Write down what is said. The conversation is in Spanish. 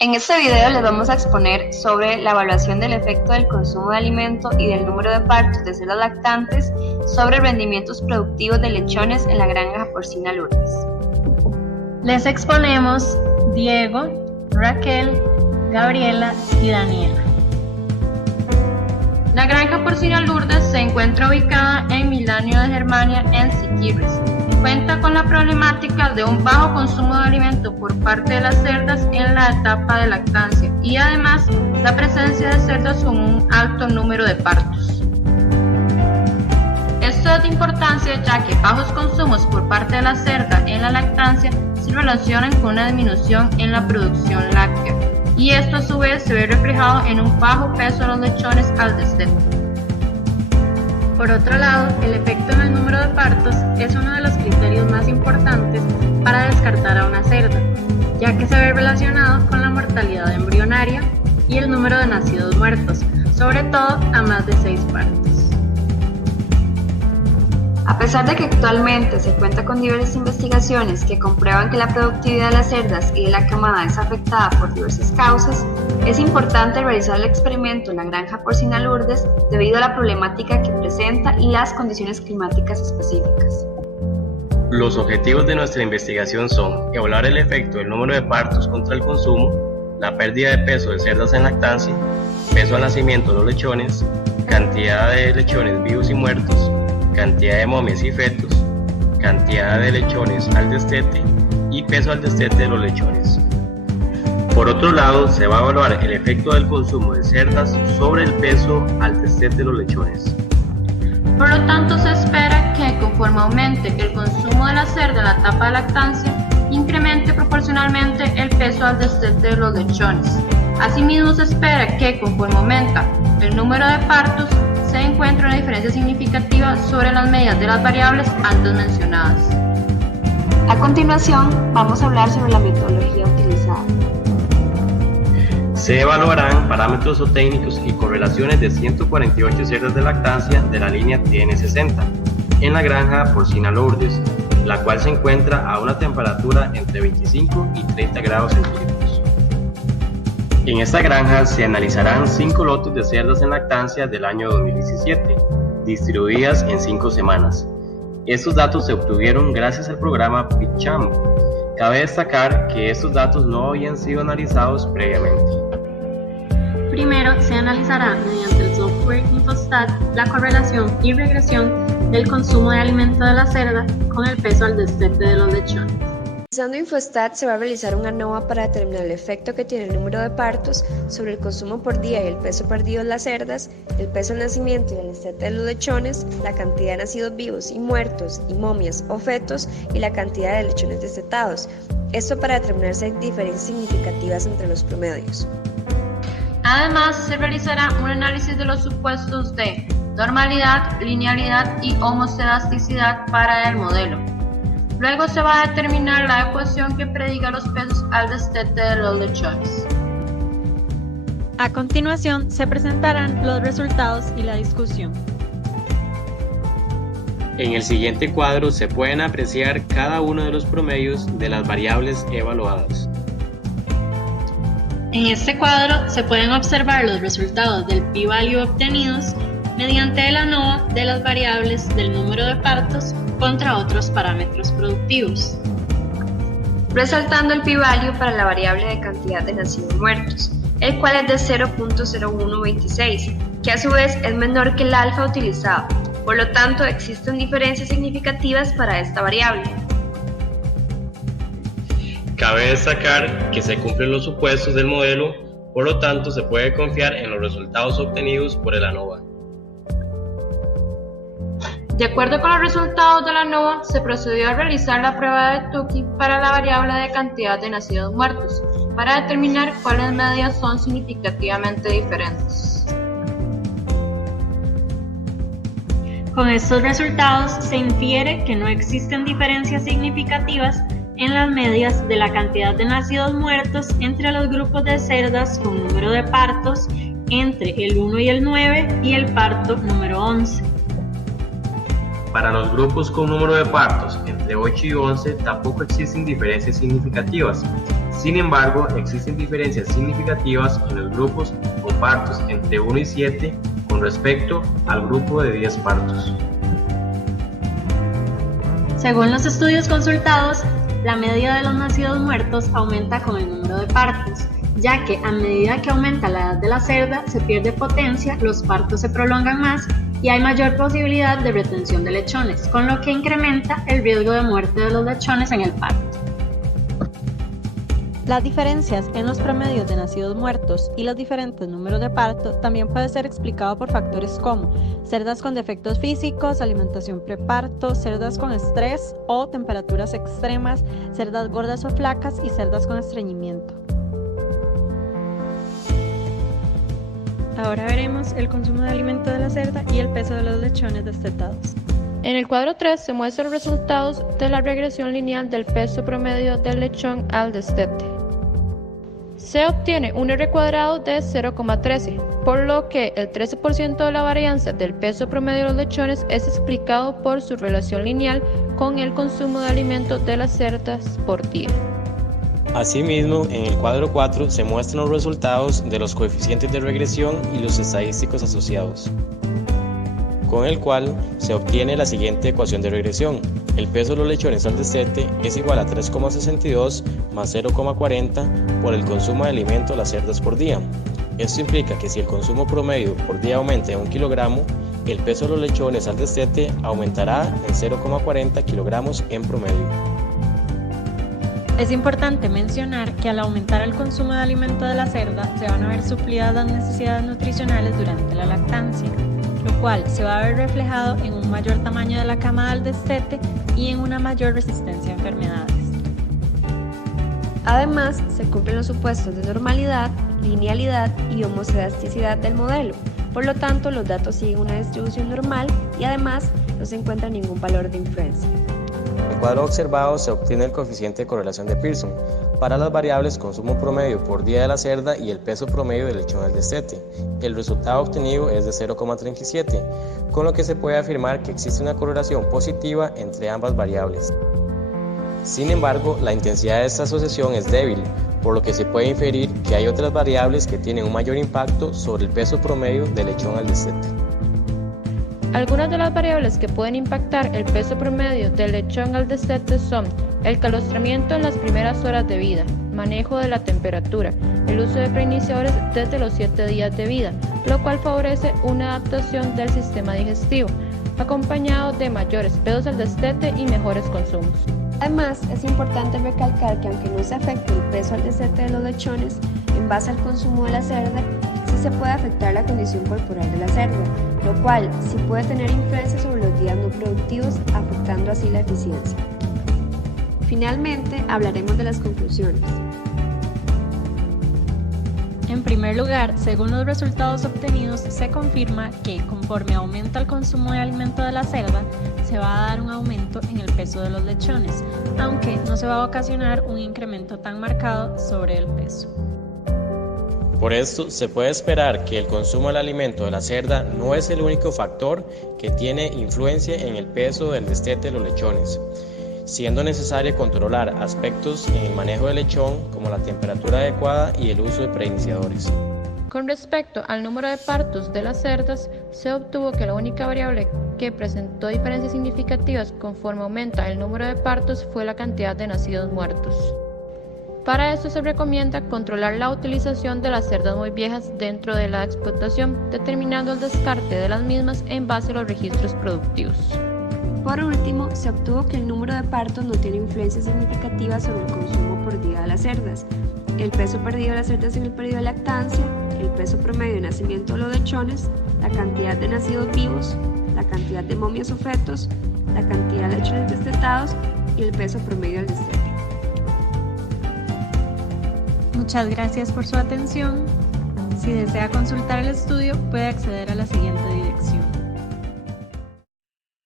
En este video les vamos a exponer sobre la evaluación del efecto del consumo de alimento y del número de partos de cerdas lactantes sobre rendimientos productivos de lechones en la granja porcina Lourdes. Les exponemos Diego, Raquel, Gabriela y Daniela. La granja porcina Lourdes se encuentra ubicada en Milanio de Germania, en Siquirres. Cuenta con la problemática de un bajo consumo de alimento por parte de las cerdas en la etapa de lactancia y además la presencia de cerdos con un alto número de partos. Esto es de importancia ya que bajos consumos por parte de la cerda en la lactancia se relacionan con una disminución en la producción láctea y esto a su vez se ve reflejado en un bajo peso de los lechones al destete. Por otro lado, el efecto en el número de partos es uno de los criterios más importantes para descartar a una cerda, ya que se ve relacionado con la mortalidad embrionaria y el número de nacidos muertos, sobre todo a más de 6 partos. A pesar de que actualmente se cuenta con diversas investigaciones que comprueban que la productividad de las cerdas y de la camada es afectada por diversas causas, es importante realizar el experimento en la granja porcina Lourdes debido a la problemática que presenta y las condiciones climáticas específicas. Los objetivos de nuestra investigación son evaluar el efecto del número de partos contra el consumo, la pérdida de peso de cerdas en lactancia, peso al nacimiento de los lechones, cantidad de lechones vivos y muertos, cantidad de momias y fetos, cantidad de lechones al destete y peso al destete de los lechones. Por otro lado, se va a evaluar el efecto del consumo de cerdas sobre el peso al destete de los lechones. Por lo tanto, se espera que conforme aumente el consumo de la cerda en la etapa de lactancia, incremente proporcionalmente el peso al destete de los lechones. Asimismo, se espera que conforme aumenta el número de partos, se encuentra una diferencia significativa sobre las medidas de las variables antes mencionadas. A continuación, vamos a hablar sobre la metodología utilizada. Se evaluarán parámetros zootécnicos y correlaciones de 148 cerdas de lactancia de la línea TN60 en la granja porcina Lourdes, la cual se encuentra a una temperatura entre 25 y 30 grados centígrados. En esta granja se analizarán 5 lotes de cerdas en lactancia del año 2017, distribuidas en 5 semanas. Estos datos se obtuvieron gracias al programa PICCHAM. Cabe destacar que estos datos no habían sido analizados previamente. Primero, se analizará mediante el software InfoStat la correlación y regresión del consumo de alimento de la cerda con el peso al destete de los lechones. Utilizando InfoStat se va a realizar un ANOVA para determinar el efecto que tiene el número de partos sobre el consumo por día y el peso perdido en las cerdas, el peso al nacimiento y el destete de los lechones, la cantidad de nacidos vivos y muertos y momias o fetos y la cantidad de lechones destetados. Esto para determinar si hay diferencias significativas entre los promedios. Además, se realizará un análisis de los supuestos de normalidad, linealidad y homocedasticidad para el modelo. Luego se va a determinar la ecuación que prediga los pesos al destete de los lechones. A continuación se presentarán los resultados y la discusión. En el siguiente cuadro se pueden apreciar cada uno de los promedios de las variables evaluadas. En este cuadro se pueden observar los resultados del p-value obtenidos mediante el ANOVA de las variables del número de partos contra otros parámetros productivos. Resaltando el p-value para la variable de cantidad de nacidos muertos, el cual es de 0.0126, que a su vez es menor que el alfa utilizado, por lo tanto existen diferencias significativas para esta variable. Cabe destacar que se cumplen los supuestos del modelo, por lo tanto se puede confiar en los resultados obtenidos por el ANOVA. De acuerdo con los resultados de la ANOVA, se procedió a realizar la prueba de Tukey para la variable de cantidad de nacidos muertos, para determinar cuáles medidas son significativamente diferentes. Con estos resultados se infiere que no existen diferencias significativas en las medidas de la cantidad de nacidos muertos entre los grupos de cerdas con número de partos entre el 1 y el 9 y el parto número 11. Para los grupos con número de partos entre 8 y 11 tampoco existen diferencias significativas. Sin embargo, existen diferencias significativas en los grupos con partos entre 1 y 7 con respecto al grupo de 10 partos. Según los estudios consultados, la media de los nacidos muertos aumenta con el número de partos, ya que a medida que aumenta la edad de la cerda se pierde potencia, los partos se prolongan más y hay mayor posibilidad de retención de lechones, con lo que incrementa el riesgo de muerte de los lechones en el parto. Las diferencias en los promedios de nacidos muertos y los diferentes números de parto también puede ser explicado por factores como cerdas con defectos físicos, alimentación preparto, cerdas con estrés o temperaturas extremas, cerdas gordas o flacas y cerdas con estreñimiento. Ahora veremos el consumo de alimento de la cerda y el peso de los lechones destetados. En el cuadro 3 se muestran los resultados de la regresión lineal del peso promedio del lechón al destete. Se obtiene un R cuadrado de 0,13, por lo que el 13% de la varianza del peso promedio de los lechones es explicado por su relación lineal con el consumo de alimentos de las cerdas por día. Asimismo, en el cuadro 4 se muestran los resultados de los coeficientes de regresión y los estadísticos asociados, con el cual se obtiene la siguiente ecuación de regresión. El peso de los lechones al destete es igual a 3,62 más 0,40 por el consumo de alimento de las cerdas por día. Esto implica que si el consumo promedio por día aumenta en 1 kilogramo, el peso de los lechones al destete aumentará en 0,40 kilogramos en promedio. Es importante mencionar que al aumentar el consumo de alimento de la cerda se van a ver suplidas las necesidades nutricionales durante la lactancia, lo cual se va a ver reflejado en un mayor tamaño de la cama del destete y en una mayor resistencia a enfermedades. Además, se cumplen los supuestos de normalidad, linealidad y homocedasticidad del modelo. Por lo tanto, los datos siguen una distribución normal y además no se encuentra ningún valor de influencia. En el cuadro observado se obtiene el coeficiente de correlación de Pearson para las variables consumo promedio por día de la cerda y el peso promedio del lechón al destete. El resultado obtenido es de 0,37, con lo que se puede afirmar que existe una correlación positiva entre ambas variables. Sin embargo, la intensidad de esta asociación es débil, por lo que se puede inferir que hay otras variables que tienen un mayor impacto sobre el peso promedio del lechón al destete. Algunas de las variables que pueden impactar el peso promedio del lechón al destete son el calostramiento en las primeras horas de vida, manejo de la temperatura, el uso de preiniciadores desde los 7 días de vida, lo cual favorece una adaptación del sistema digestivo, acompañado de mayores pesos al destete y mejores consumos. Además, es importante recalcar que aunque no se afecte el peso al destete de los lechones, en base al consumo de la cerda, sí se puede afectar la condición corporal de la cerda, lo cual sí puede tener influencia sobre los días no productivos, afectando así la eficiencia. Finalmente, hablaremos de las conclusiones. En primer lugar, según los resultados obtenidos, se confirma que conforme aumenta el consumo de alimento de la cerda, se va a dar un aumento en el peso de los lechones, aunque no se va a ocasionar un incremento tan marcado sobre el peso. Por esto, se puede esperar que el consumo del alimento de la cerda no es el único factor que tiene influencia en el peso del destete de los lechones, siendo necesario controlar aspectos en el manejo del lechón como la temperatura adecuada y el uso de preiniciadores. Con respecto al número de partos de las cerdas, se obtuvo que la única variable que presentó diferencias significativas conforme aumenta el número de partos fue la cantidad de nacidos muertos. Para esto se recomienda controlar la utilización de las cerdas muy viejas dentro de la explotación, determinando el descarte de las mismas en base a los registros productivos. Por último, se obtuvo que el número de partos no tiene influencia significativa sobre el consumo por día de las cerdas, el peso perdido de las cerdas en el periodo de lactancia, el peso promedio de nacimiento de los lechones, la cantidad de nacidos vivos, la cantidad de momias o fetos, la cantidad de lechones destetados y el peso promedio del destete. Muchas gracias por su atención. Si desea consultar el estudio, puede acceder a la siguiente dirección.